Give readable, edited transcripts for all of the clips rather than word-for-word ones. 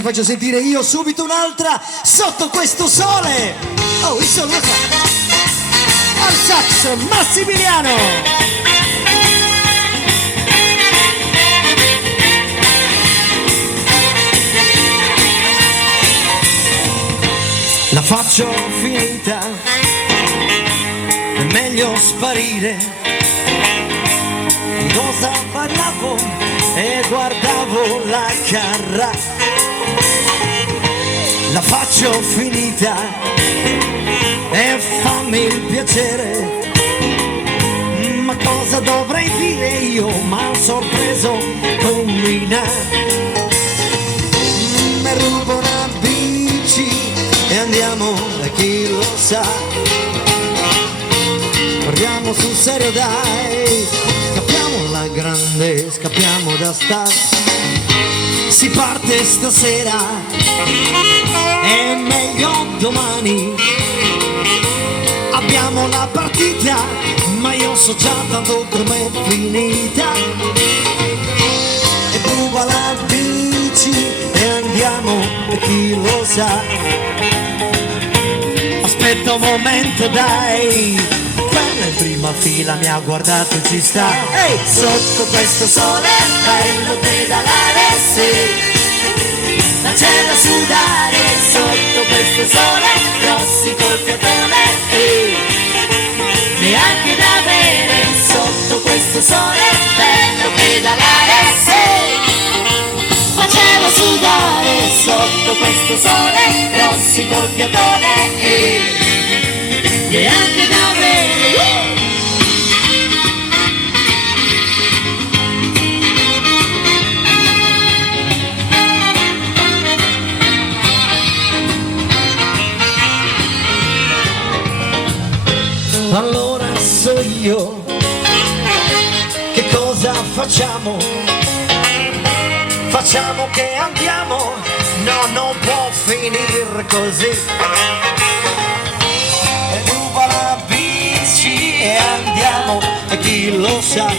Faccio sentire io subito un'altra sotto questo sole. Oh, il sole lo fa. Al saxo Massimiliano. La faccio finita, è meglio sparire. Cosa parlavo e guardavo la carra. La faccio finita e fammi il piacere. Ma cosa dovrei dire io? M'ha sorpreso combinare. Mi rubo una bici e andiamo, e chi lo sa. Parliamo sul serio dai, scappiamo alla grande, scappiamo da star. Si parte stasera, è meglio domani. Abbiamo la partita, ma io so già tanto com'è finita. E ruba la bici e andiamo, e chi lo sa. Aspetta un momento dai, quella in prima fila mi ha guardato e ci sta. Ehi, sotto questo sole bello pedalare, sì. Ma c'è da sudare sotto questo sole, grossi col fiatone, e neanche da bere sotto questo sole, bello pedalare, sì. Ma c'è da sudare sotto questo sole, grossi col fiatone, e neanche da bere. Allora so io che cosa facciamo? Facciamo che andiamo? No, non può finire così. E ruba la bici e andiamo, e chi lo sa.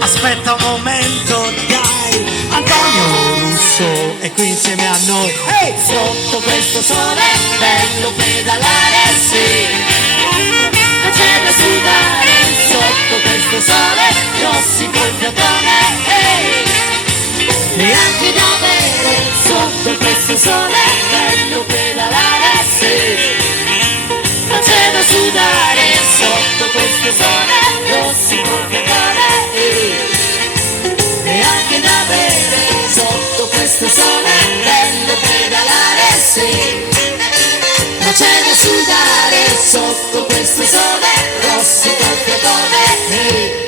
Aspetta un momento dai, Antonio Russo è qui insieme a noi. Hey! Sotto questo sole bello pedalare, sì. Ma c'è da sudare sotto questo sole, grossi col fiatone, hey. Neanche da bere sotto questo sole bello pedalare, sì. Ma c'è da sudare sotto questo sole, grossi col fiatone, hey. Neanche da bere sotto questo sole bello pedalare, sì. Ma c'è da sudare sotto questo sole, rossi col fiatone, e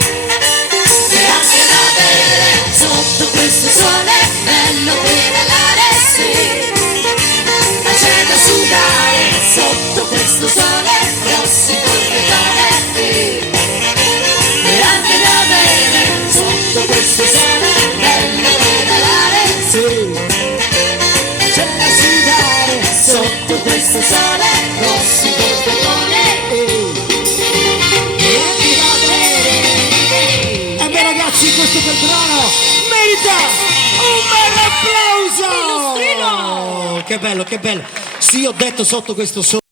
neanche da bere sotto questo sole, bello pedalare, sì. Ma c'è da sudare sotto questo sole, rossi col fiatone, e neanche da bere sotto questo sole, bello pedalare, sì. Ma c'è da sudare sotto questo sole, rossi col fiatone, e anche da bere. E beh ragazzi, questo bel brano merita un bel applauso! Che bello, che bello. Sì, ho detto sotto questo sole.